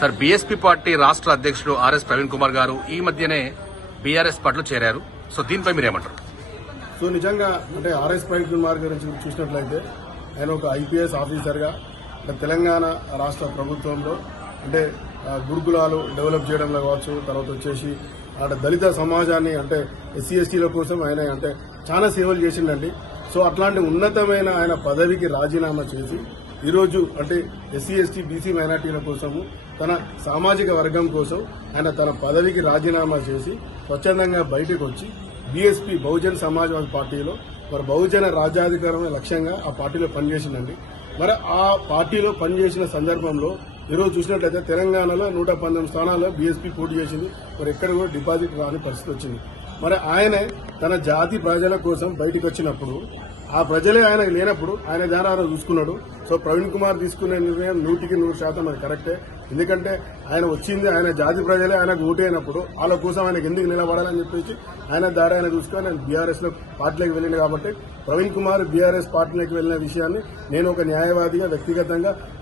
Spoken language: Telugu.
సార్, బీఎస్పీ పార్టీ రాష్ట్ర అధ్యక్షుడు ఆర్ఎస్ ప్రవీణ్ కుమార్ గారు ఈ మధ్యనే బీఆర్ఎస్ పార్టీలో చేరారు. సో దీనిపై మీరేమంటారు? సో నిజంగా అంటే ఆర్ఎస్ ప్రవీణ్ కుమార్ గురించి చూసినట్లయితే ఆయన ఒక ఐపీఎస్ ఆఫీసర్గా తెలంగాణ రాష్ట్ర ప్రభుత్వంలో అంటే గురుకులాలు డెవలప్ చేయడంలో కావచ్చు, తర్వాత వచ్చేసి అక్కడ దళిత సమాజాన్ని అంటే ఎస్సీ ఎస్టీల కోసం ఆయన అంటే చాలా సేవలు చేసిండండి. సో అట్లాంటి ఉన్నతమైన ఆయన పదవికి రాజీనామా చేసి ఈరోజు అంటే ఎస్సీ ఎస్టీ బీసీ మైనార్టీల కోసము తన సామాజిక వర్గం కోసం ఆయన తన పదవికి రాజీనామా చేసి స్వచ్ఛందంగా బయటకు వచ్చి బీఎస్పీ బహుజన్ సమాజ్వాదీ పార్టీలో మరి బహుజన రాజ్యాధికారమే లక్ష్యంగా ఆ పార్టీలో పనిచేసిందండి. మరి ఆ పార్టీలో పనిచేసిన సందర్భంలో ఈరోజు చూసినట్లయితే తెలంగాణలో 119 స్థానాల్లో బీఎస్పీ పోటీ చేసింది. మరి ఎక్కడ కూడా డిపాజిట్ రాని పరిస్థితి వచ్చింది. మరి ఆయనే తన జాతి ప్రజల కోసం బయటకు వచ్చినప్పుడు ఆ ప్రజలే ఆయనకు లేనప్పుడు ఆయన దారాలు చూసుకున్నాడు. సో ప్రవీణ్ కుమార్ తీసుకునే నిర్ణయం 100% అది కరెక్టే. ఎందుకంటే ఆయన వచ్చింది ఆయన జాతి ప్రజలే ఆయనకు ఓటైనప్పుడు వాళ్ళ కోసం ఆయనకు ఎందుకు నిలబడాలని చెప్పేసి ఆయన దారి ఆయన చూసుకొని ఆయన బీఆర్ఎస్ లో పార్టీలోకి వెళ్ళింది. కాబట్టి ప్రవీణ్ కుమార్ బీఆర్ఎస్ పార్టీలోకి వెళ్లిన విషయాన్ని నేను ఒక న్యాయవాదిగా వ్యక్తిగతంగా